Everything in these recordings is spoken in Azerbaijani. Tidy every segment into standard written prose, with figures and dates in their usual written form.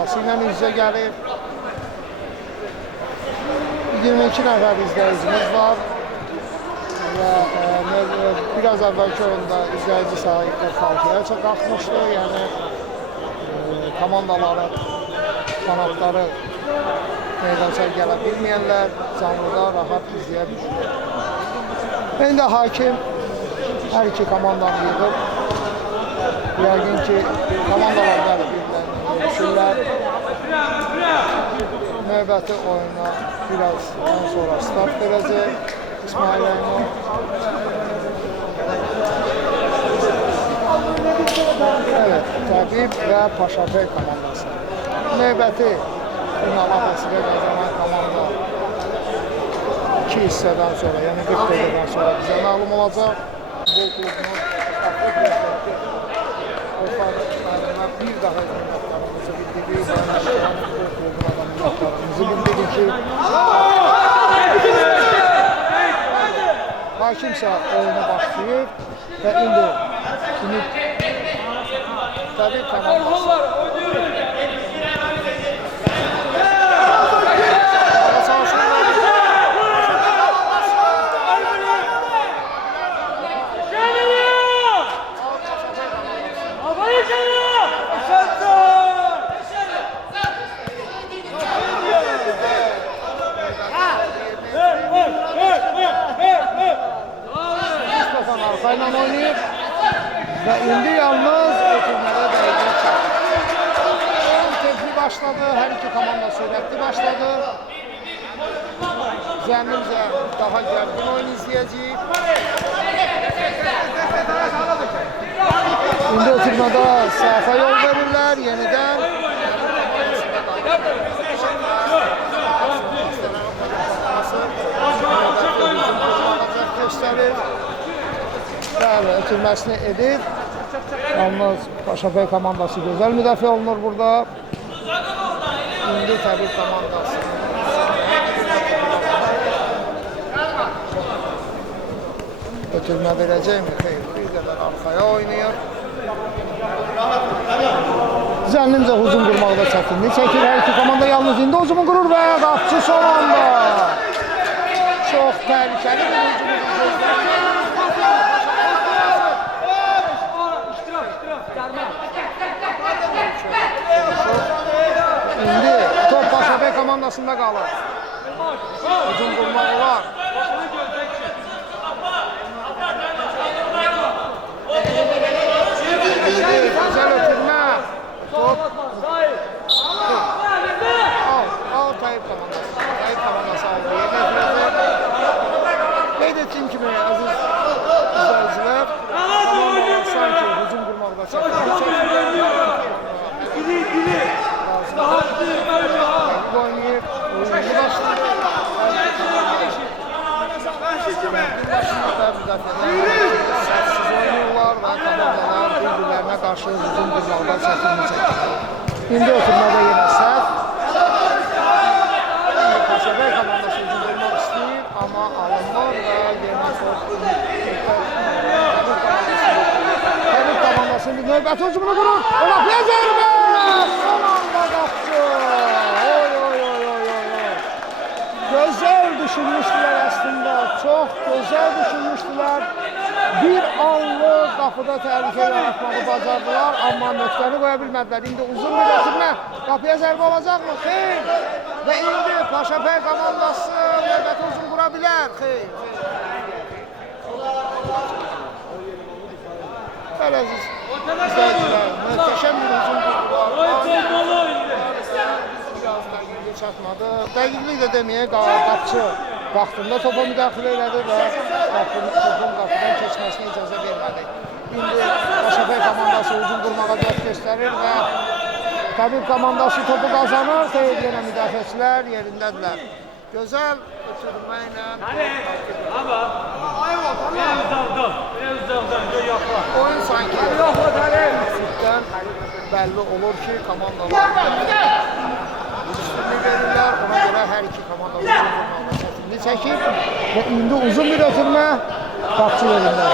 komandası ilə üz-üzə gəlir. 22 nəfər izləyicimiz var və biraz əvvəlki oyunda izləyici sayı farkıya qalxmışdı. Yəni komandaların fanatları meydançaya gələ bilməyənlər canlıda rahat izləyə bilir. İndi hakim hər iki komandanı yığıb, yəqin ki, komandalar gəlib bir-birlərini görüşürlər. Növbəti oyuna birazdan sonra start verəcək İsmail Əynur. Evet, Təbib və Paşabey komandası. Növbəti finala vəsilə qazanan komanda 2 hissədən sonra, yəni 40 dəqiqədən sonra bizə məlum olacaq. Futbol klubunun Afrika prezidenti Orxan müəllimə bir daha minnətlərimizi bildirik və futbol klubuna da minnətlərimizi bildirik ki, hakimsə oyunu başlayır və indi Təbib komandası arxayla oynayır və indi yalnız ötürmədə dəqiqə çəkir. Tezli başladı, hər iki komanda sürətli başladı. Zənnimcə daha gərgin oyun izləyəcəyik. İndi ötürmədə səhvə yol verirlər yenidən. Göstərir. Bəli, ötürməsini edir. Yalnız Paşabey komandası gözəl müdafiə olunur burada. İndi Təbib komandası. Ötürmə verəcəkmi? Xeyr, bir qədər arxaya oynayır. Zənnimcə hücum qurmaqda çətinlik çəkir. Hər iki komanda yalnız indi hücumu qurur və qapçı son anda. Çox təhlükəli bir hücumu qurur. İndi top Paşabey komandasında qalır. Hücum qurmaq olar. Gözəl ötürmə. Top. Al Təyyib komandası. Təyyib komandası aldı. Qeyd etdiyim kimi, əziz izləyicilər, komandalar sanki hücum qurmaqda çətinlik çəkir. Oynayıb, oyunu başlayır. Səhvsiz oynayırlar və komandalar bir-birlərinə qarşı hücum qurmaqda çətinlik çəkir. İndi ötürmədə yenə səhv. Paşabey komandası hücum qurmaq istəyir, amma alınmır və yenə Təbib komandası növbəti hücumunu qurur. Ola Plezerbe! Son anda qapçı! Gözəl düşünmüşdülər əslində, çox gözəl düşünmüşdülər. Bir anlıq qapıda təhlükə yaratmağı bacardılar, amma nöqtəni qoya bilmədilər. İndi uzun bir ötürmə, qapıya zərbə olacaqmı? Xeyr! Və indi Paşabey komandası növbəti hücum qura bilər. Xeyr! Bəli, əziz izləyicilər, möhtəşəm bir hücum qurdular. Çatmadı. Dəqiqlik də deməyə qapçı vaxtında topa müdaxilə elədi və topun qapıdan keçməsinə icazə vermədi. İndi Paşabey komandası hücum qurmağa cəhd göstərir və Təbib komandası topu qazanır. Xeyr, yenə müdafiəçilər yerindədirlər. Gözəl ötürmə ilə oyun sanki süddən bəlli olur ki, komandalar üstünlük verirlər. Ona görə hər iki komanda hücum qurmaqda çətinlik çəkir və indi uzun bir ötürmə qapçı yerində.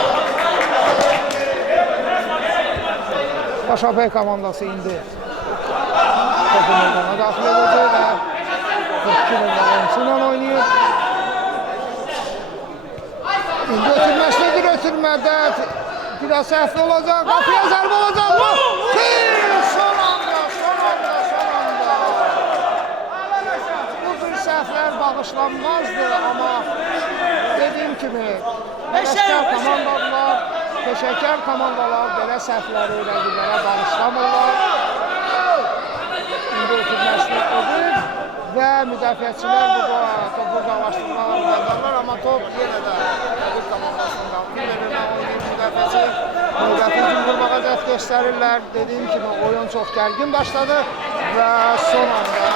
Paşabey komandası indi topu meydana daxil edəcək və 42 nömrəli oyunçu ilə oynayır. İndi ötürməsidir, ötürmədə biraz səhvli olacaq, qapıya zərbə olacaq mı? Son anda. Bu tür səhvlər bağışlanmazdır, amma dediyim kimi peşəkar komandalar belə səhvləri rəqiblərə bağışlamırlar. İndi ötürməsini edir və müdafiəçilər bu topu uzaqlaşdırmalar qazanırlar, amma top yenə də Təbriz komandasının qalqı yerinə oynayır müdafiəçi. Növbəti hücum qurmağa cəhd göstərirlər. Dediyim kimi oyun çox gərgin başladı və son anda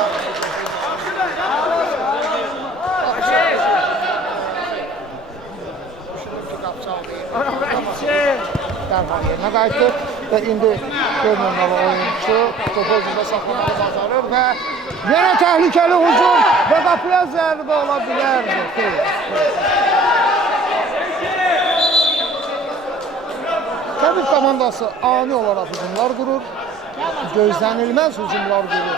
dərhal yerinə qayıtdı və indi 4 nömrəli oyunçu topu özündə saxlamağı bacarır və yenə təhlükəli hücum və qapıya zərbə ola bilərdi. Təbriz komandası ani olaraq hücumlar qurur, gözlənilməz hücumlar qurur.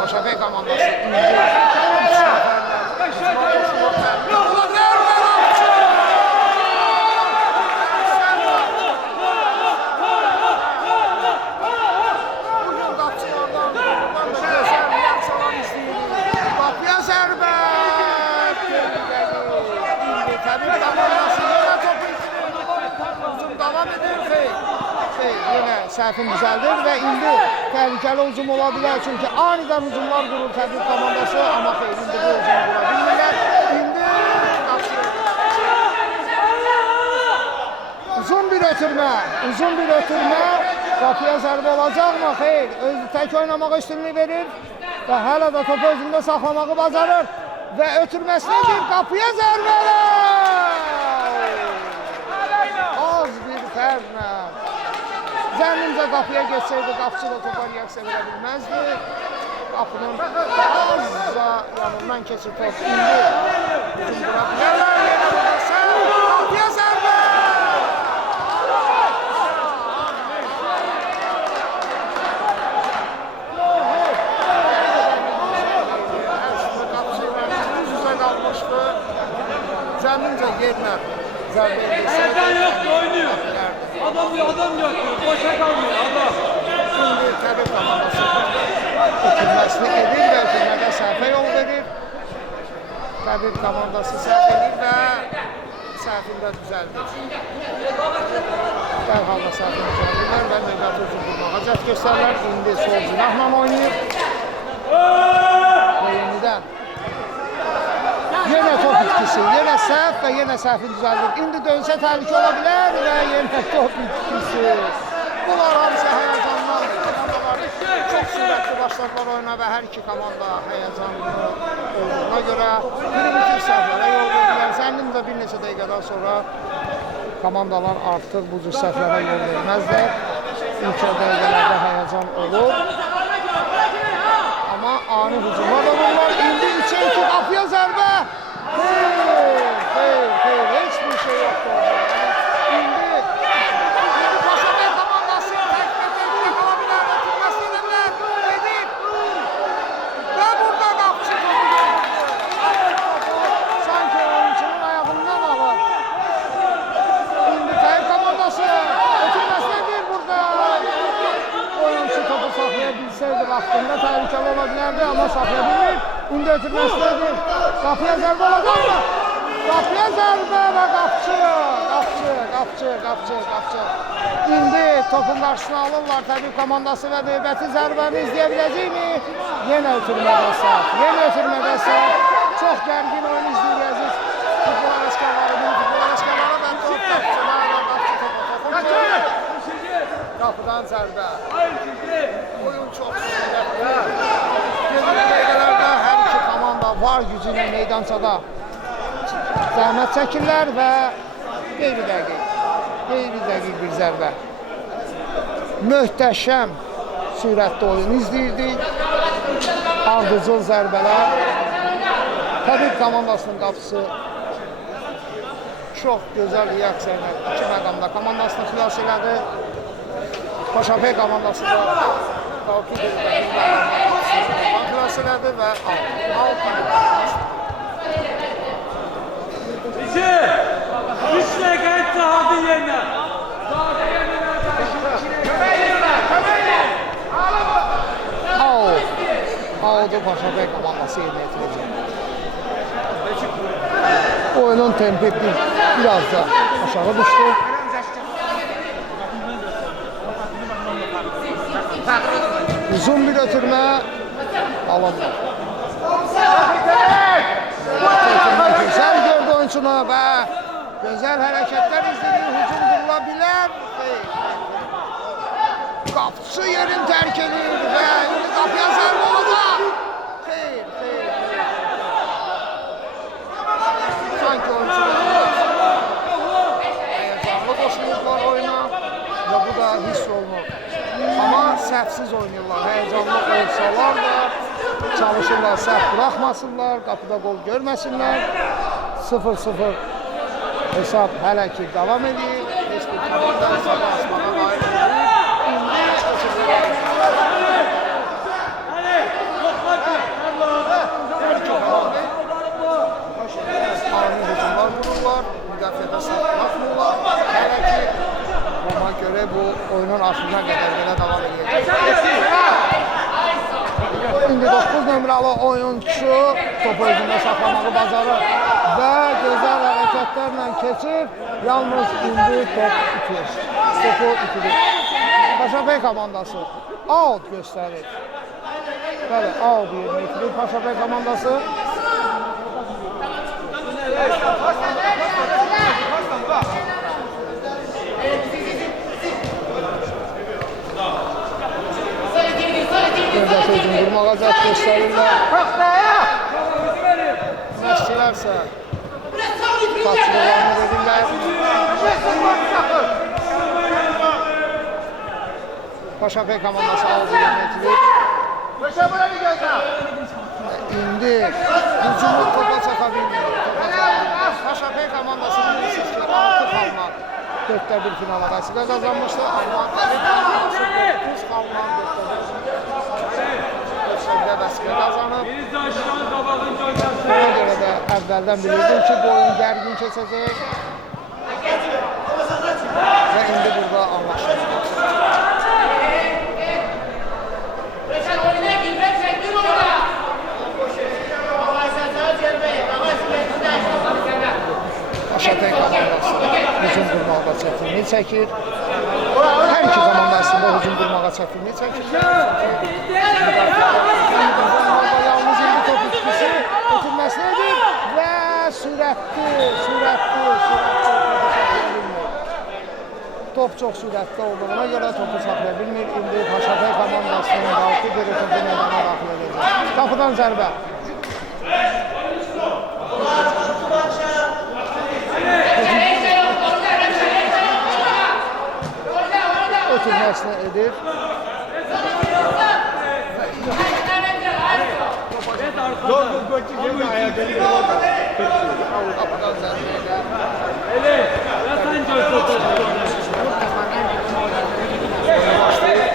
Paşabey komandası indi səhvin düzəldir və indi təhlükəli hücum ola bilər. Çünki anidən hücumlar qurur Təbriz komandası, amma indi bu hücumu qura bilmirlər. İndi uzun bir ötürmə, qapıya zərbə olacaqmı? Xeyr, özü tək oynamağa üstünlük verir və hələ də topu özündə saxlamağı bacarır və ötürməsidir, qapıya zərbələr! Az bir fərqlə. Zənnimcə qapıya geçsəydi, qapıcı da topa reaksiya verə bilməzdi. Qapının azca yanından keçir top. İndi hücum qura bilərlər. Yenə burada qapıya zərbə! Qapıcı ilə üz-üzə qalmışdı. Zənnimcə yerlə zərbə edirsə. Yerdən yoxdur, oynuyor. Adam yok, boşa kalmıyor adam. Şimdi Təbriz komandası ötürməsini edir və ötürmədə səhvə yol verir. Təbriz komandası səhv edir və səhvində düzəldir. Dərhal da səhvini düzəldirlər və növbəti hücum qurmağa cəhd göstərirlər. İndi sol cinahla oynayır. Və yenidən yenə top itkisi, yenə səhv və yenə səhvini düzəldir. İndi dönsə təhlükə ola bilər və yenə top itkisi. Bunlar hamısı həyəcandan. Komandalar çox sürətli başladılar oyuna və hər iki komanda həyəcanlı olduğuna görə primitiv səhvlərə yol verirlər. Zənnimcə bir neçə dəqiqədən sonra komandalar artıq bu cür səhvlərə yol verməzlər. İlk dəqiqələrdə həyəcan olur. Amma ani hücumlar da bunlar. İndi 3-2 qapıya zərbə. Xeyr, heç bir şey yoxdur orada. İndi Paşabey komandası tək-tək qala bilər, ötürməsi edə bilər, edir. Və burada qapıcı topu sanki oyunçunun ayağından alır. İndi Təbriz komandası ötürməsi edir burada. Oyuncu topu saxlaya bilsəydi vaxtında təhlükəli ola bilərdi, amma saxlaya bilmir. İndi ötürməsi edir. Qapıya zərbə olacaq mı? Qapıya zərbə və qapçı. İndi topun qarşısına alırlar Təbriz komandası və növbəti zərbəni izləyə biləcəkmi? Yenə ötürmədə səhv. Çox gərgin oyun izləyəcək. Futbol əşkarları və top qapçılar. Qapıdan zərbə. Oyun çox sürətli. Gedir dəqiqələrdə hər iki komanda var gücü ilə meydançada zəhmət çəkirlər və qeyri-dəqiq bir zərbə. Möhtəşəm sürətli oyun izləyirdik. Ardıcıl zərbələr. Təbriz komandasının qapısı çox gözəl reaksiya ilə iki məqamda komandasını xilas elədi. Paşapey komandası da takip edir. Konferans elədi və 6. İki. Üçle genç sahabi yerine. Aldı Paşapey komandası yerinə yetirəcək. Oyunun tempi biraz da aşağı düştü. Uzun bir ötürmə alındı. Güzel gördü oyuncunu və gözəl hərəkətlər izledi. Hücum qurula bilər. Qapıcı yerin tərk edir və indi qapıya zərbə olacaq. Xeyr. Sanki oyuncular həyəcanlı qoşulurlar oyuna və bu da hiss olunur. Amma səhvsiz oynayırlar. Həyəcanlı olsalar da çalışırlar, səhv buraxmasınlar, qapıda qol görməsinlər. 0-0 hesab hələ ki davam edir. Heç bir komanda hesabı asmağa layiq edir. Ani hücumlar vururlar, müdafiədə səhv buraxmırlar. Hələ ki buna görə bu oyunun axırına qədər belə davam edəcək. İndi 9 nömrəli oyunçu topu özündə saxlamağı bacarır və gözəl hərəkətlərlə keçir. Yalnız indi top itir. Topu itirir. Paşapey komandası out göstərir. Bəli, out yerinə itirir Paşapey komandası. Növbəti hücum qurmağa cəhd göstərirlər. Məşqçilərsə qaçırıqlarını verirlər. Paşapey komandası aldı yerinə itirir. İndi hücumu topa çaka bilmir. Paşapey komandası bilirsiniz ki 6 xalla 4-də 1 final arasında qazanmışdı. Amma Qəbir komandası 9 xalla 4-də 1 vəsiqə qazanıb. Buna görə də əvvəldən bilirdim ki, bu oyun gərgin keçəcək. Və indi burada anlaşılır. Paşapey komandası hücum qurmağa çətinlik çəkir. Hər iki komanda əslində hücum qurmağa çətinlik çəkir. Yalnız indi top itkisi ötürməsini edir və sürətli. Top çox sürətli olduğuna görə topu saxlaya bilmir. İndi Paşapey komandasının qalxı bir ötürdü meydana daxil edəcək. Qapıdan zərbə. Ötürməsini edir. Qapıdan zərbə edir.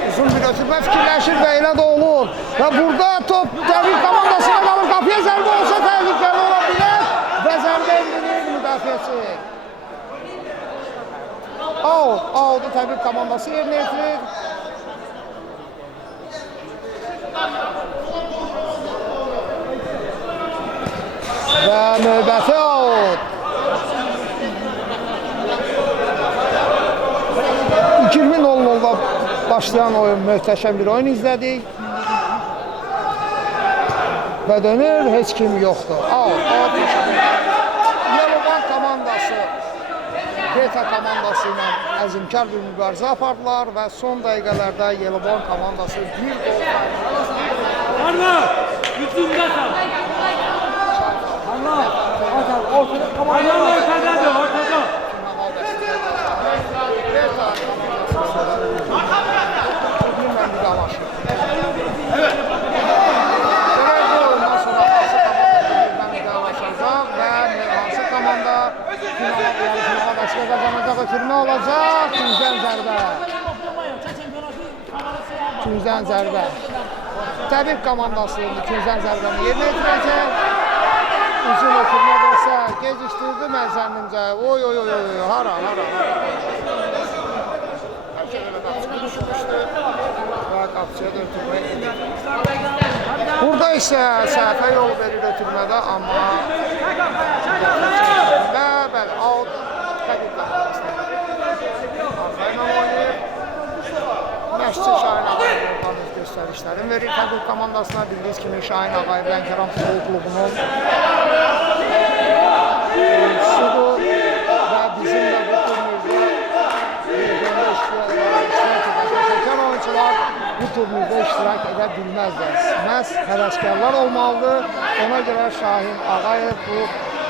Uzun bir ötürmə fikirləşir və elə də olur. Və burada top Qəbir komandasına qalır. Qapıya zərbə olsa təhlükəli ola bilər və zərbə endirir müdafiəçi. Out'u Təbrik komandası yerinə yetirir. Və növbəti out. 20:00-da başlayan oyun, möhtəşəm bir oyun izlədik. Və dönür, heç kim yoxdur. Out. Yellow komandası Beta komandası ilə əzimkar bir mübarizə apardılar və son dəqiqələrdə Yellow komandası bir gol Arda! Hücumdasan! Allah! Ortada! Ortada! finala vəsiqə qazanacaq, ötürmə olacaq, güzel zərbə. ikinciden zərbə. Təbib komandası ikinciden zərbəni yerinə yetirəcək. Uzun ötürmə olsa gecikdirdi mən zənnimcə. Oy oy oy oy hara. Və qapçıya da ötürmə edir. Burada isə səhvə yol verir ötürmədə, amma bəli, out təbib komandasına. Arxayla oynayır. Məşqçi Şahin Ağayev oradan öz göstərişlərini verir təbib komandasına. Bildiyiniz kimi Şahin Ağayev Lənkəran futbol klubunun oyuncusudur və bizim də bu turnirdə iştirak edən oyuncular bu turnirdə iştirak edə bilməzlər. Məhz həvəskarlar olmalıdır. Ona görə Şahin Ağayev bu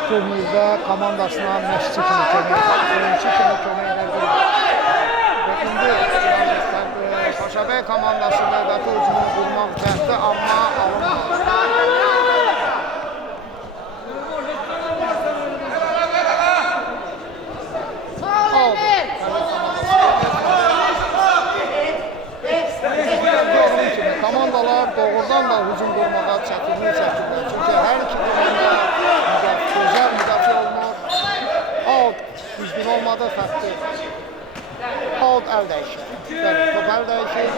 turnirdə komandasına məşqçi kimi kömək, oyuncu kimi kömək edə bilir. Və indi Paşabəy komandası növbəti hücumunu qurmaq cəhdi, amma alınmaz. Komandalar doğrudan da hücum qurmağa çətinlik çəkirlər. Çünki hər iki komanda gözəl müdafiə olunur. Out düzgün olmadı, fərqli. Out əl dəyişir. Top əl dəyişir.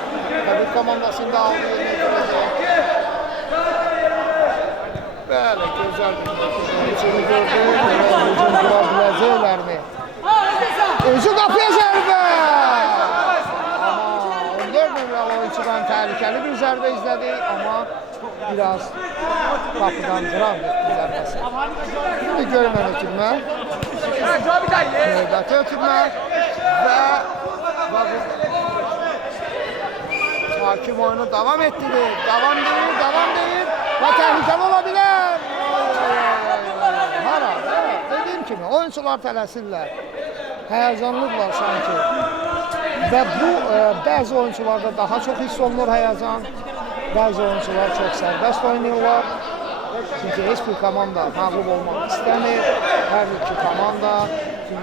Təbib komandasında aldı yerinə yetirəcək. Bəli, gözəl bir hücumu gördü. Hücum qura biləcəklərmi? Özü qapıya zərbə! Oyuncudan təhlükəli bir zərbə izlədik, amma biraz qapıdan qıran bir zərbəsi. Şimdi görmən ötürmə, növbəti ötürmə və hakim oyunu davam etdirir, davam deyir və təhlükəli ola bilər. Hara, dediyim kimi, oyuncular tələsirlər, həyəcanlıdırlar sanki. Və bu, bəzi oyuncularda daha çox hiss olunur həyəcan, bəzi oyuncular çox sərbəst oynayırlar. Çünki heç bir komanda məğlub olmaq istəmir, hər iki komanda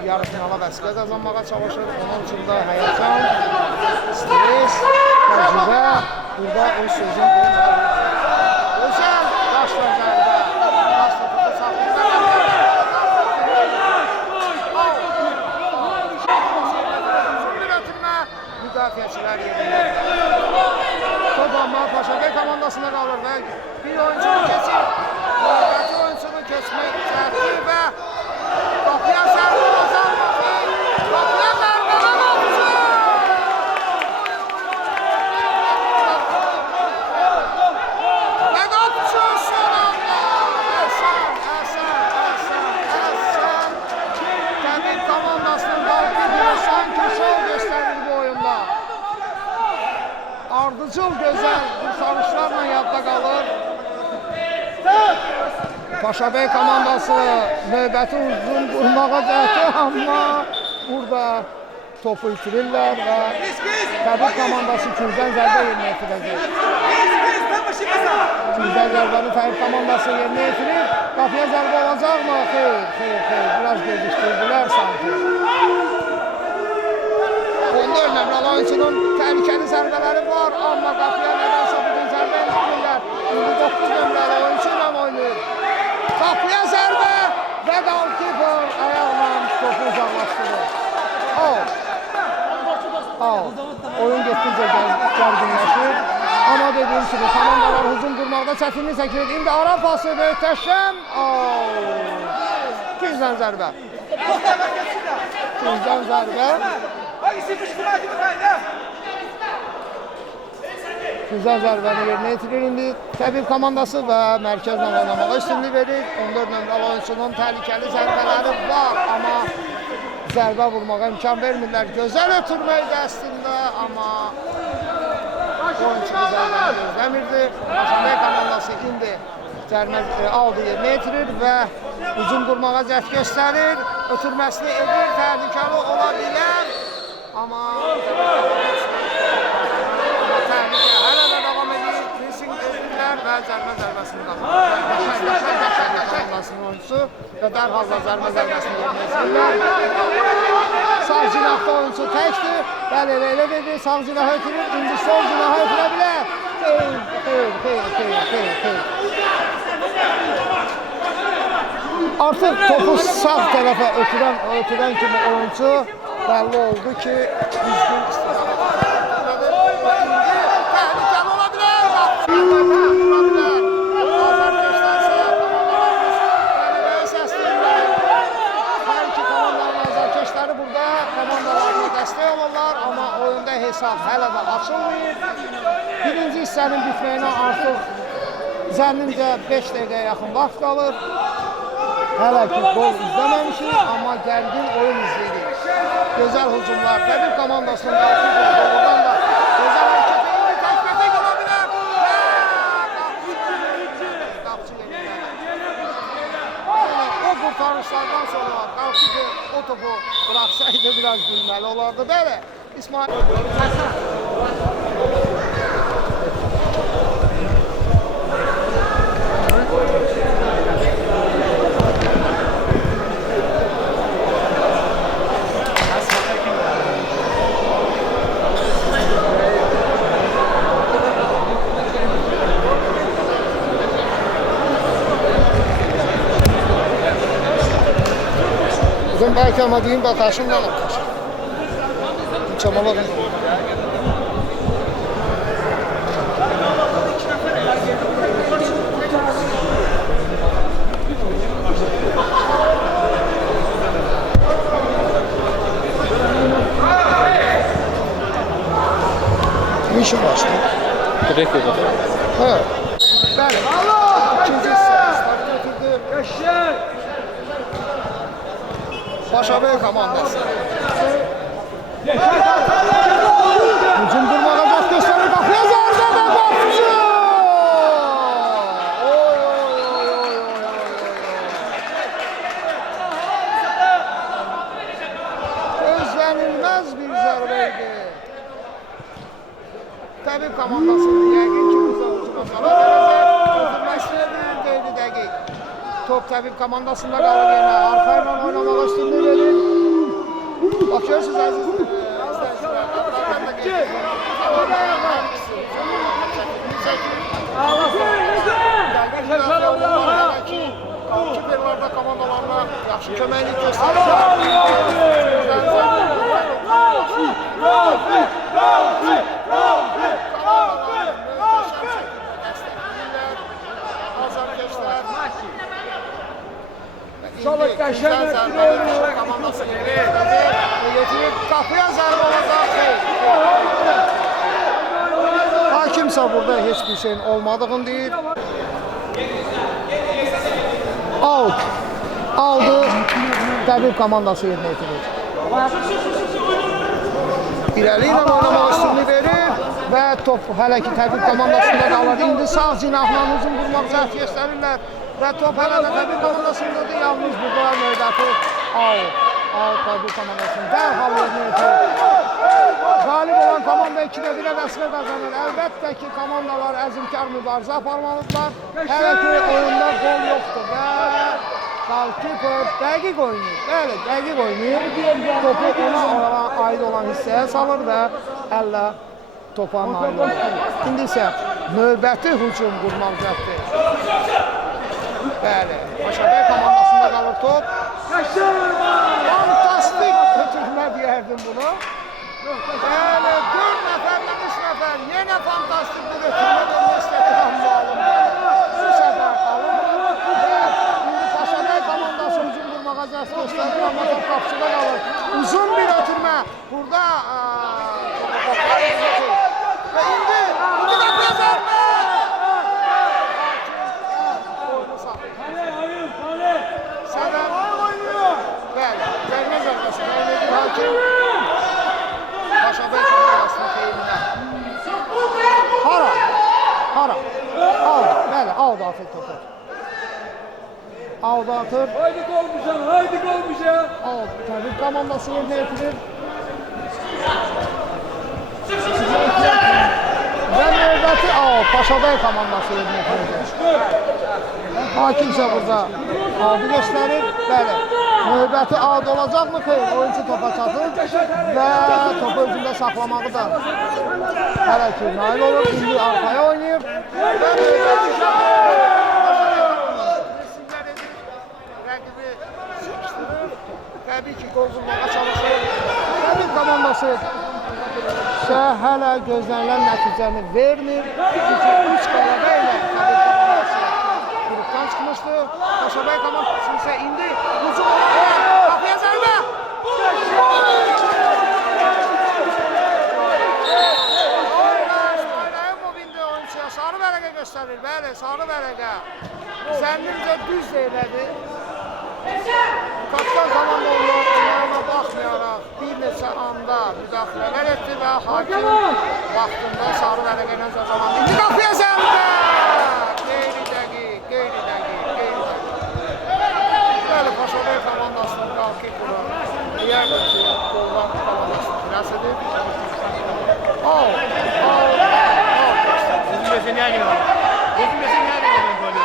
yarı finala vəsqə qazanmağa çalışır. Onun üçün də həyəcan, stres, təcrübə burada öz sözün qoymalı. Özəl başla zərbə, başla topu saxlayır. Müdafiəçilər yerində. Top amma Paşabəy komandasına qalır və bir oyuncunu keçir. Növbəti oyuncunu keçmək cəhdi və qapıya zərbə olacaq. Qapıya zərbə olacaq. Və qapıcı son anda. Həsən. Təbib komandasının qalbini sanki şov göstərir bu oyunda. Ardıcıl gözəl kurtarışlarla yadda qalır. Paşabəy komandası növbəti hücum qurmağa cəhdi, amma burada topu itirirlər və təbib komandası ikinciden zərbə yerinə yetirəcək. İkinciden zərbəni təbib komandası yerinə yetirir. Qapıya zərbə olacaqmı? Xeyr. Biraz gecikdirdilər sanki. Onda önləmli oyuncunun təhlükəli zərbələri var, amma qapıya nədənsə bugün zərbə yetirirlər. 29 nömrəli oyuncu ilə oynayır. Qapıya zərbə və goalkeeper ayaqla topu uzaqlaşdırır. Oyun getdikcə gərginləşir. Amma dediyim kimi komandalar hücum qurmaqda çətinlik çəkir. İndi ara pası möhtəşəm. İkinciden zərbə. İkinciden zərbə. Güzel zərbəni yerinə yetirir indi təbib komandası və mərkəzlə oynamağa üstünlük verir. 14 nömrəli oyuncunun təhlükəli zərbələri var, amma zərbə vurmağa imkan vermirlər. Gözəl ötürməkdə əslində, amma oyuncu bu zərbəni gözləmirdi. Paşabəy komandası indi aldı yerinə yetirir və hücum qurmağa cəhd göstərir. Ötürməsini edir, təhlükəli ola bilər. Amma təhlükə hələ də davam edir. Pressing edirlər və zərbəsini qazanır. Komandasının oyuncusu və dərhal da zərbəsini yerinə yetirirlər. Sağ cinahda oyuncu təkdir. Bəli, elə verdi. Sağ cinahı ötürür. İndi sol cinahı ötürə bilər. Xeyr. Artıq topu sağ tərəfə ötürən kimi oyuncu bəlli oldu ki, düzgün istiqamət təhlükəli ola bilər. Azərkeşlər səsləyirlər. Hər iki komandanın azərkeşləri burada komandalarına dəstək olurlar, amma oyunda hesab hələ də açılmayıb. Birinci hissənin bitməyinə artıq zənnimcə 5 dəqiqəyə yaxın vaxt qalır. Hələ ki gol izləməmişik, amma gərgin oyun izləyirik. Gözəl hücumlar, Təbil komandasının qalxı doğrudan da gözəl hərəkət edir, təkbətək ola bilər. Qapçı o qurtarışlardan sonra qalxı o topu bıraxsaydı biraz gülməli olardı. Bəli, İsmail. Belki ama diyeyim bak karşımdan alır. Çamaladım. Ne işin var şimdi? Direkt oldu. Ha. Bəli. İkinci start götürdü. Yaşar! Paşabey komandası. Hücum durmağa gaz göstərir. Qapıya zərbə və qapçı! Gözlənilməz bir zərbə idi. Təbil komandasının yəqin ki, bizə hücuma sala verəcək. Ötürməsi qeyri dəqiq. Top Təbil komandasında qalır yenə. Arxa ilə oynamağa üstünlüğü verir. Bakıyorsunuz əziz izləyicilər. Qapılardan da qeyri. Kiperlərdə komandalarına yaxşı köməklik göstərir. Çalık qəşəng komandası getirib qapıya zərbə olacaq. Hakimsə burada heç bir şeyin olmadığını deyir. Out. Aldı. Təbil komandası yerinə yetirir. İrəli ilə oynamaq üstünlüğü verir və top hələ ki Təbil komandasında qalır. İndi sağ cinahla hücum qurmaq cəhd göstərirlər. Və top hələ də Təbil komandasındadır. Yalnız burada növbəti out. Out Təbil komandasının dərhal yerinə yetirir. Qalib olan komanda 2-1 vəslə qazanır. Əlbəttə ki, komandalar əzmkar mübarizə aparmalıdırlar. Hələ ki, oyunda gol yoxdur və Qalkiper dəqiq oynayır. Bəli, dəqiq oynayır. Topu ona aid olan hissəyə salır və əllə topa nail olur. İndi isə növbəti hücum qurmaq cəhdi. Bəli, Paşabey komandasında qalır top. Fantastik ötürmə deyərdim bunu. Bəli, 4 nəfərlə 3 nəfər yenə fantastik bir ötürmə vermək istədir Hamzalım. Bu səfər alınır və indi Paşabey komandası hücum qurmağa cəhd göstərir, amma top qapıçıda qalır. Uzun bir ötürmə. Burada və indi bir dəfə zərbə! Oyunu saxlayır. Səbəb bəli, zərbə zərbəsi vermədir hakim. Paşabey komandasının xeyrinə. Hara? Hara? Aldı, bəli, aldı artıq topu. Aldı atır. Haydi golmuşam, haydi golmuşam. Aldı, Təbil komandası yerinə yetirir. Və növbəti Paşabey komandası yerinə yetirir. Hakim isə burada aldı göstərir. Bəli. Növbəti ad olacaqmı xeyr? Oyuncu topa çatır və topu özündə saxlamağı da hələ ki nail olur. İndi arxaya oynayır və növbəti rəqibi sıkışdırır. Təbii ki, gol vurmağa çalışır. Təbii komandası isə hələ gözlənilən nəticəni vermir. Çünki 3 qələbə ilə Təbii komandası grupdan çıxmışdı. Paşabay komandası isə indi hücum qapıya zərbə! İsmailov indi oyuncuya sarı vərəqə göstərir. Bəli, sarı vərəqə. Zənnimcə düz deyildi. Kapitan komanda onlarına baxmayaraq bir neçə anda müdaxilələr etdi və hakim vaxtında sarı vərəqə ilə cəzalandı. İndi qapıya zərbə! Qeyri-dəqiq. Bəli, Paşabay komandasının qalqı quru. Deyərdir ki, qoldan komandasını xilas edib. Bizim besin yer gibi. Bizim besin yer gibi ben golü.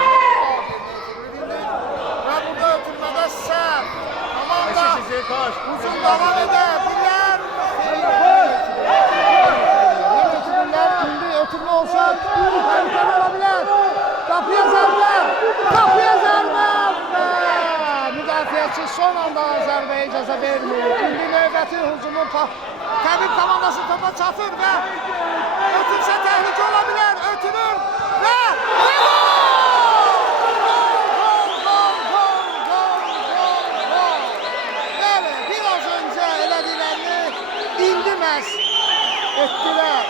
Və burada ötürmədə səhv. Komanda uzun davam edebilirlər. İndi ötürmə olsa imkan olabilir. Kapıya zərbə! Kapıya zərbə! Müdafiəçi son anda zərbəyə icazə vermir. İndi növbəti hücumun Təbii komandası topa çatır və ötürsə təhlükə olabilir. Ötürür və Bəli, biraz öncə elədiklərini indi məhz etdilər.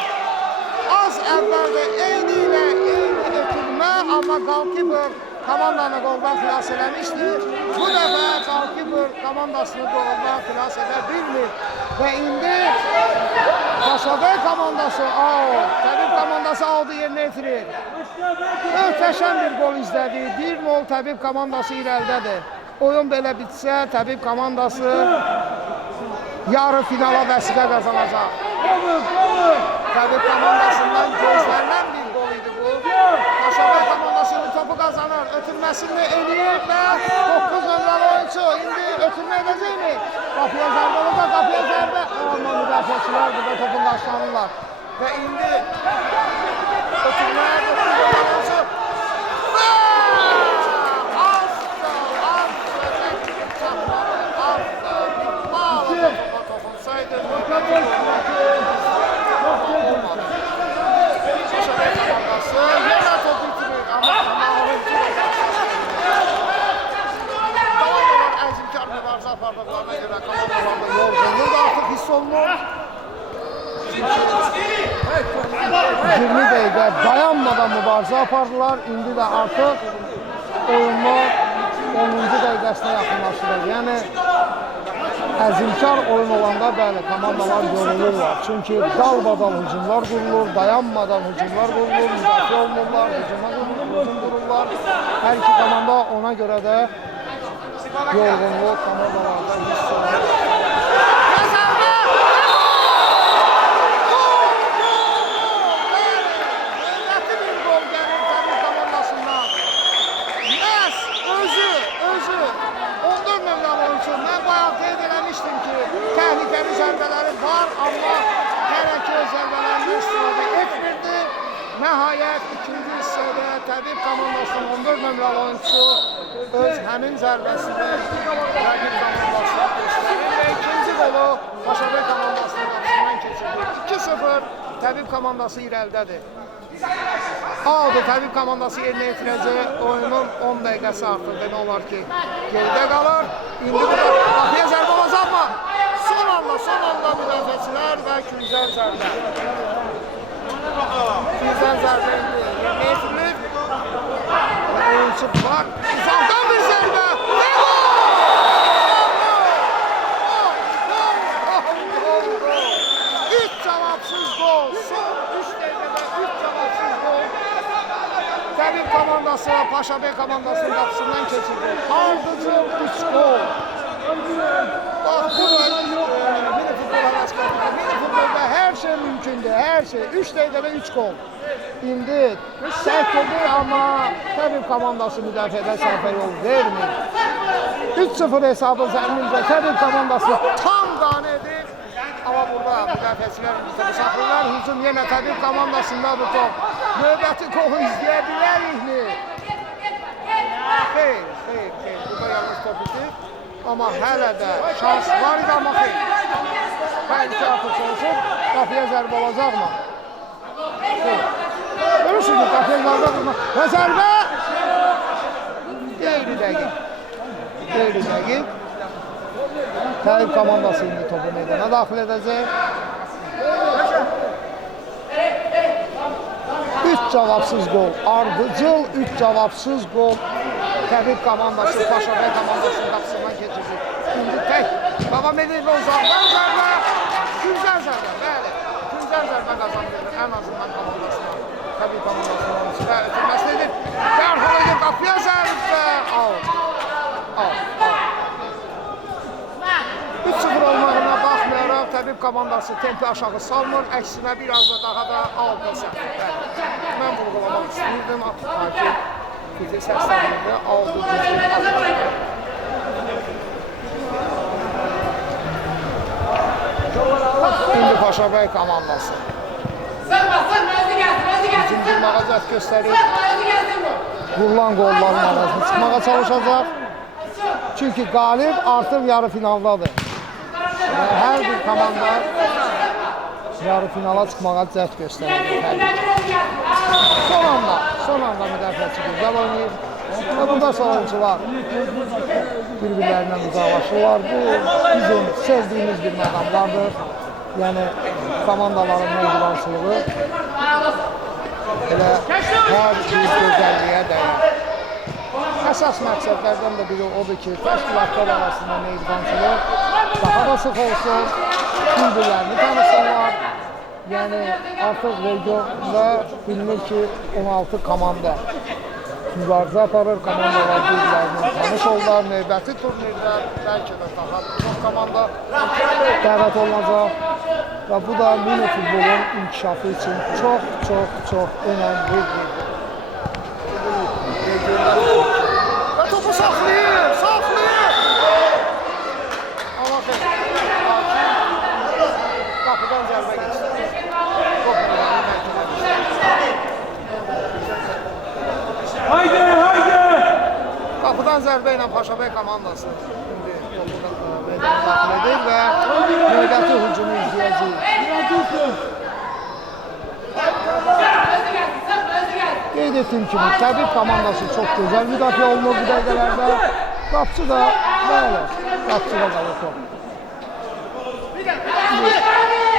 Az əvvəldə eyni ilə eyni ötürmə, amma Qalkibur komandanı qoldan xilas eləmişdi. Bu dəfə Qalkibur komandasını qoldan xilas edə bilmir. Və indi Paşabay komandası Təbii komandası aldı yerinə yetirir. Möhtəşəm bir gol izlədi. 1-0 Təbii komandası irəlidədir. Oyun belə bitsə Təbii komandası yarı finala vəsiqə qazanacaq. Təbii komandasından gözlənilən bir gol idi bu. Paşabay komandası topu qazanır. Ötürməsini eləyir və 9 nömrəli oyuncu indi ötürmə edəcəkmi? Qapıya zərbə olacaq, qapıya zərbə. Amma müdafiəçilər burada topun qarşılanırlar. Və indi ötürməyə 9 nömrəli oyuncu. Apardıqlarına görə komandalarda yorğunluq artıq hiss olunur. 20 dəqiqə dayanmadan mübarizə apardılar. İndi də artıq oyunu 10-cu dəqiqəsinə yaxınlaşdırır. Yəni əzimkar oyun olanda bəli komandalar yorulurlar. Çünki dalbadal hücumlar qurulur, dayanmadan hücumlar qurulur, müdafiə olunurlar, hücum qurulurlar. Hər iki komanda ona görə də yorğunluq komandalarda hiss olunur. Növbəti bir gol gəlir Təbii komandasından. Məhz özü 14 nömrəli oyuncu. Mən bayaq qeyd eləmişdim ki, təhlükəli zərbələri var, amma hələ ki o zərbələrini istifadə etmirdi. Nəhayət ikinci hissədə Təbii komandasının 14 nömrəli oyuncu öz həmin zərbəsini Təbii komandasına göstərir və ikinci qolu Paşabay komandasının qapısından keçirdi. 2-0 Təbii komandası irəlidədir. Aldı Təbii komandası yerinə yetirəcək oyunun 10 dəqiqəsi artıq demək olar ki geridə qalır. İndi burada qapıya zərbə olacaqmı? Son anda müdafiəçilər və Güncəl zərbə. Güncəl zərbə indi yerinə yetirilir. Oyuncu var. Uzaqdan bir zərbə. Və gol! Üç cavabsız gol. Son 3 dəqiqədə 3 cavabsız gol. Təbii komandası Paşabay komandasının qapısından keçirdi. Ardıcıl 3 gol. Bax, bu mini futbol həvəskarlığı. Mini futbolda hər şey mümkündür, hər şey. 3 dəqiqədə 3 gol. İndi səhv edir, amma Təbii komandası müdafiədə səhvə yol vermir. 3-0 hesabı zəminəcə Təbil komandası tam qane edir. Amma burada müdafiəçilər bu saxlayırlar. Hücum yenə Təbil komandasındadır top. Növbəti kolu izləyə bilərikmi? Xeyr. Burada yanlış top idi. Amma hələ də şans var idi, amma xeyr. Bəlkə artıq çalışır. Qapıya zərbə olacaqmı? Xeyr. Görürsünüz, qapıya zərbə olacaqmı? Və zərbə qeyri-dəqiq. Təbil komandası indi topu meydana daxil edəcək. 3 cavabsız gol. Ardıcıl 3 cavabsız gol. Təbil komandası Paşabey komandasının qapısından keçirir. İndi tək davam edir və uzaqdan zərbə. Güzel zərbə, bəli. Güzel zərbə qazandırır ən azından komandasına. Təbil komandasının oyuncusu ötürməsini edir. Dərhal edir qapıya zərbə. Out. 3-0 olmağına baxmayaraq Təbil komandası tempi aşağı salmır. Əksinə biraz da daha da alta səfir. Mən vurğulamaq istəyirdim. Hakim Kuti səslənirdi. Aldı gücü. İndi Paşabey komandası. Hücum qurmağa cəhd göstərir. Vurulan qolların arasına çıxmağa çalışacaq. Çünki qalib artıq yarı finaldadır. Hər bir komanda yarı finala çıxmağa cəhd göstərir. Son anda müdafiəçi güzel oynayır. Və burada oyuncular bir-birlərindən uzaqlaşırlar. Bu bizim sevdiyimiz bir məqamlardır. Yəni komandaların meydançılığı elə hər bir gözəlliyə dəyər. Əsas məqsədlərdən də biri odur ki, təşkilatlar arasında meydançılıq daha da sıx olsun, bir-birlərini tanısınlar. Yəni artıq regionda bilinir ki, 16 komanda mübarizə aparır, komandalar bir-birlərinin tanış olurlar. Növbəti turnirdə bəlkə də daha çox komanda dəvət olunacaq və bu da mini futbolun inkişafı üçün çox önəmli bir və topu saxlayır! Amma qapıdan zərbə geçdi. Haydi! Qapıdan zərbə ilə Paşabey komandası indi topu meydana daxil edir və növbəti hücumu izləyəcəyik. Qeyd etdiyim kimi, Təbil komandası çox gözəl müdafiə olunur bu dəqiqələrdə. Qapçı da, bəli, qapçı da qalır top.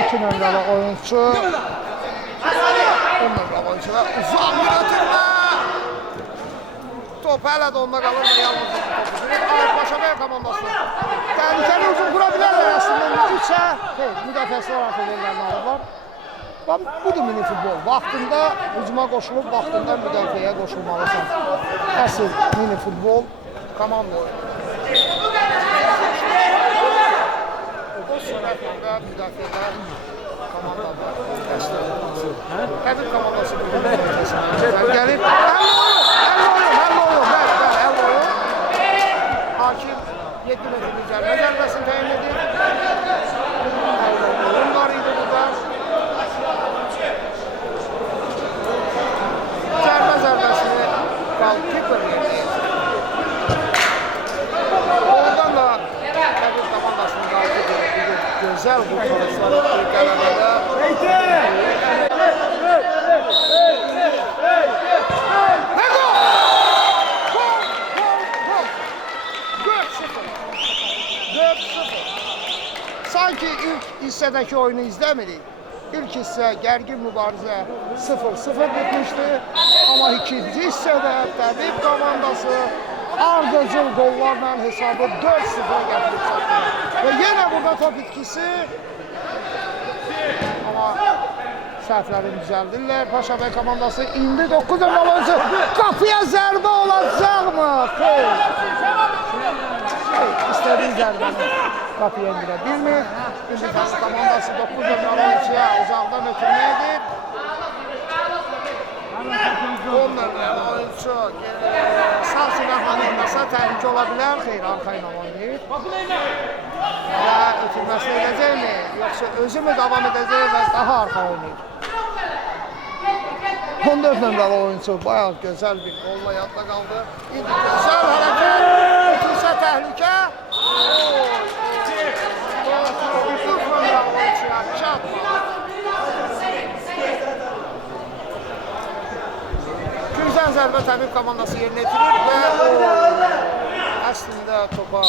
2 nömrəli oyuncu. 10 nömrəli oyuncu və uzaq bir ötürmə. Top hələ də onda qalır və yalnız topu sürür. Paşabey komandası. Təhlükəli hücum qura bilərlər əslində. Üçə, müdafiəçilər artıq yerlərini alırlar. Budur mini futbol. Vaxtında hücuma qoşulub, vaxtında müdafiəyə qoşulmalısan. Əsl mini futbol komanda oyunu. O sürətlə və müdafiədə komandada təşkil edilir. Təbil komandası bu gəlir. Həll oyun. Hakim 7 metrin üzərində zərbəsini təyin edir. Oyun var idi burada. Zərbəsini Qalkiper yerləyir. Oradan da Təbil komandasının Qalkiper gözəl qurtarışlar etdiyi qələbədə. Sanki ilk hissədəki oyunu izləmirik. İlk hissə gərgin mübarizə 0-0 bitmişdi. Amma ikinci hissədə Təbil komandası ardıcıl qollarla hesabı 4-0'a gətirib çatdı. Və yenə burada top itkisi. Amma səhvləri düzəldirlər. Paşabey komandası indi 9 nömrəli oyuncu qapıya zərbə olacaqmı? Xeyr. İstədiyi zərbəni qapıya endirə bilmir. İndi Təbil komandası 9 nömrəli oyuncuya uzaqdan ötürmə edir. 10 nömrəli oyuncu sağ Həkinə hanımdasa təhlükə ola bilər, xeyr, arxa ilə oynayır. Və ötürməsini edəcəkmi, yoxsa özü mü davam edəcək və daha arxa oynayır. 14 nömrəli oyuncu bayağı gözəl bir qolla yadda qaldı. İndi gözəl hərəkət, ötürsə təhlükə. 30 nömrəli oyuncuya iki atma. Gürzən zərbə Təbib komandası yerinə etirir və əslində topa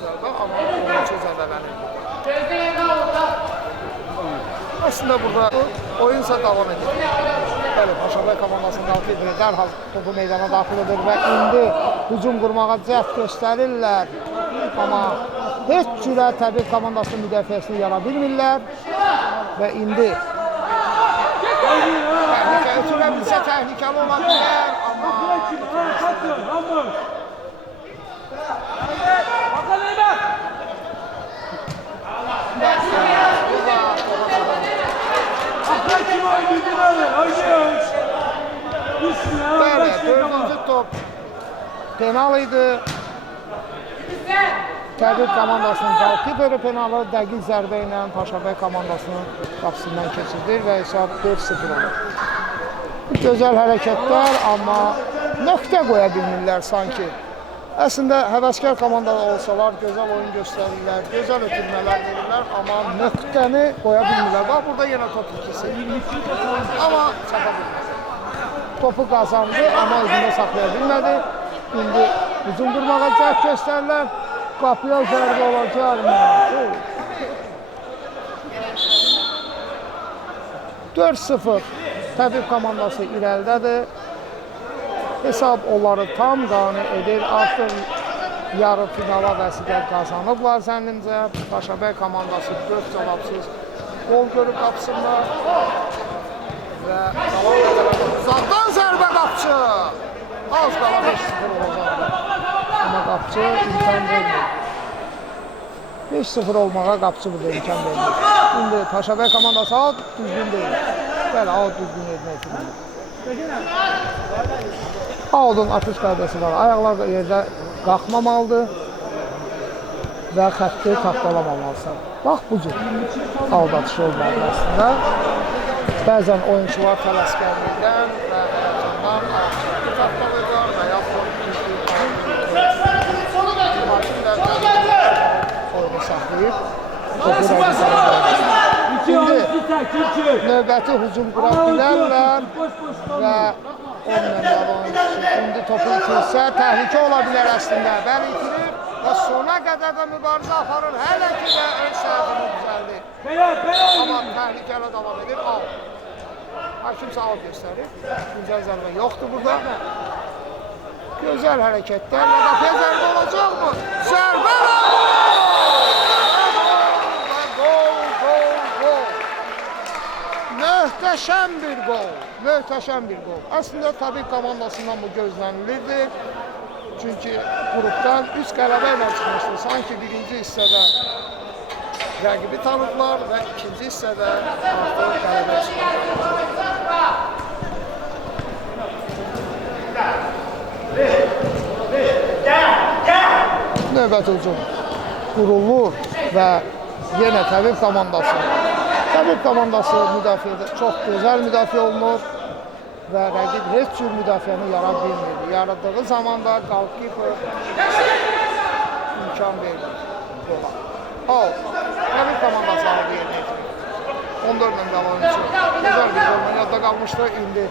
zərbə, amma oyuncu zərbələnir. Əslində burada oyunsa davam edir. Bəli, Paşabay komandasının qalxıb dərhal topu meydana daxil edir və indi hücum qurmağa cəhd göstərirlər. Amma heç cürə Təbib komandasının müdafiəsini yara bilmirlər və indi təhlükə ötürə bilsə təhlükəli ola bilər, amma bəli, dördüncü top penal idi. Təbib komandasının qalkiperi penalı dəqiq zərbə ilə Paşabay komandasının qapısından keçirdir və hesab 4-0 olur. Gözəl hərəkətlər, amma nöqtə qoya bilmirlər sanki. Əslində həvəskar komandada olsalar, gözəl oyun göstərirlər, gözəl ötürmələr verirlər, amma nöqtəni qoya bilmirlər. Bax, burada yenə top ikisi. Amma çapa bilmədi. Topu qazandı, amma özündə saxlaya bilmədi. İndi hücum qurmağa cəhd göstərirlər. Qapıya zərbə olacaq mı? 4-0 Təbib komandası irəlidədir. Hesab onları tam qane edir. Artıq yarı finala vəsiqə qazanıblar zənnimcə. Paşabay komandası 4 cavabsız gol görüb qapısında. Və davam edirlər. Uzaqdan zərbə qapçı. Az qala 5-0 olacaqdır. Amma qapçı imkan vermir. 5-0 olmağa qapçı burada imkan vermir. İndi Paşabay komandası out düzgün deyil. Bəli, out düzgün etmək üçün. Out'un atış qaydası var. Ayaqlar yerdə qalxmamalıdır və xətti tapdalamamalısan. Bax bu cür out atışı olmalı aslında. Bəzən oyunçular tələskərlikdən və həyəcandan xətti tapdalayırlar və yaxud oyunu saxlayıb İndi növbəti hücum qura bilərlər və 10 nömrəli oyuncusu indi topu itirsə təhlükə ola bilər əslində. Bəli itirir və sona qədər də mübarizə aparır. Hələ ki də ön səhətini düzəldir. Amma təhlükələ davam edir. Out. Hakimsə out göstərir. Güncəl zərbə yoxdur burada. Gözəl hərəkətlər. Müdafiə zərbə olacaq mı? Zərbə var! Möhtəşəm bir gol. Möhtəşəm bir gol. Əslində Təbib komandasından bu gözlənilirdi. Çünki qrupdan 3 qələbə ilə çıxmışdı. Sanki birinci hissədə rəqibi tanıdılar və ikinci hissədə artıq qələbə çıxmışdı. Növbəti hücum qurulur və yenə Təbib komandası. Təbib komandası müdafiədə çox gözəl müdafiə olunur və rəqib heç cür müdafiəni yara bilmir. Yaradığı zaman da qalqıb imkan verir. Out. Təbib komandası aldı yerinə etirir. 14 nömrəli oyuncu. Gözəl bir golla yadda qalmışdı. İndi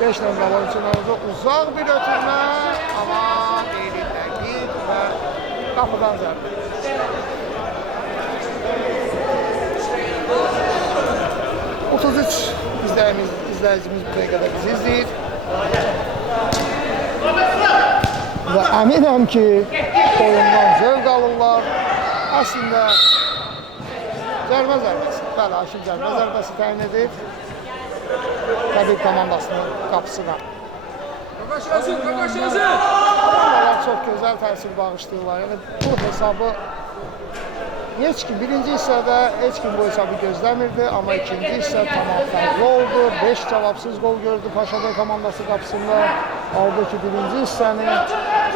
5 nömrəli oyuncularımızda uzaq bir ötürmə, amma qeyri-dəqiq və qapıdan zərbə. İzləyicimiz bu dəqiqədə bizi izləyir. Və əminəm ki, oyundan zövq alırlar. Əslində, zərbə zərbəsi. Bəli, Hakim zərbə zərbəsi təyin edir. Təbib komandasının qapısına. Komandalar çox gözəl təsir bağışlayırlar. Yəni, bu hesabı birinci hissədə heç kim bu hesabı gözləmirdi, amma ikinci hissə tamam fərqli oldu. 5 cavabsız gol gördü Paşabey komandası qapısında. Halbuki birinci hissəni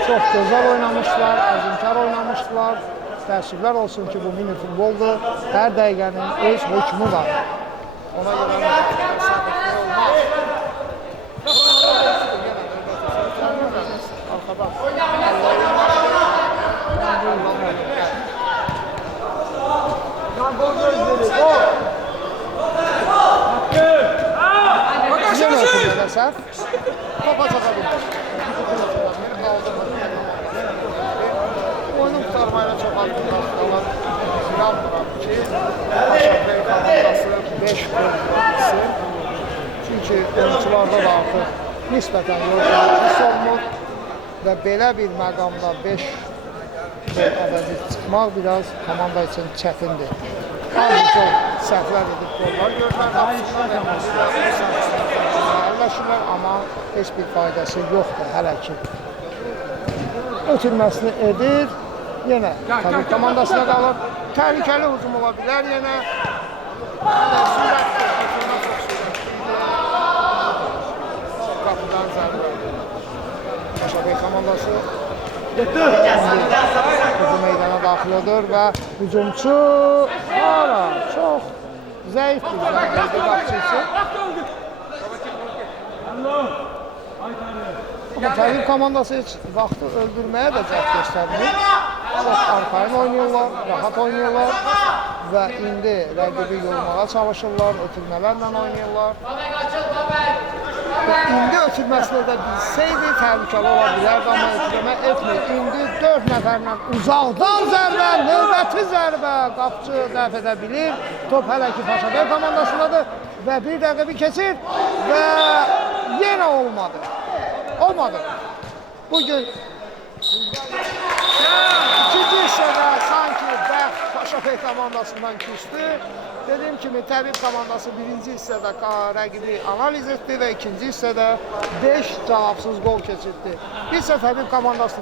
çox gözəl oynamışlar, əzmkar oynamışlar. Təəssüflər olsun ki, bu mini futboldur. Hər dəqiqənin öz hökmü var. Ona görə olmaz. Arxadan. Səhv. Topa çaxa bilmir. Oyunu qurtarmayla çox az bunlar inanmıram ki, Paşabey komandası 5 gol qurabilsin. Çünki oyuncularda da artıq nisbətən yorğunluq hiss olunur və belə bir məqamda 5 gol əvəzi çıxmaq biraz komanda üçün çətindir. Halbuki səhvlər edib gollar görmək, əlləşirlər, amma heç bir faydası yoxdur hələ ki. Ötürməsini edir, yenə tabii komandasına qalır. Təhlükəli hücum ola bilər yenə. Sürətli, hücumdan çox sürətli. Qapıdan zərbə. Paşabey komandası bu meydana daxil olur və hücumçu çox zəif bir zərbəydi qapıcısı. Amma Təlim komandası heç vaxtı öldürməyə də cəhd göstərmir. Çox arxayın oynayırlar, rahat oynayırlar və indi rəqibi yormağa çalışırlar, ötürmələrlə oynayırlar. Və indi ötürməsini də bilsəydi təhlükəli ola bilərdi, amma ötürmə etmir. İndi 4 nəfərlə uzaqdan zərbə, növbəti zərbə qapıcı dəf edə bilir. Top hələ ki Paşabey komandasındadır və bir dəqiqə keçir və yenə olmadı. Olmadı. Bugün ikinci hissədə sanki bəxt Paşabey komandasından küstü. Dediyim kimi Təbib komandası birinci hissədə rəqibi analiz etdi və ikinci hissədə 5 cavabsız gol keçirdi. Biz isə Təbib komandası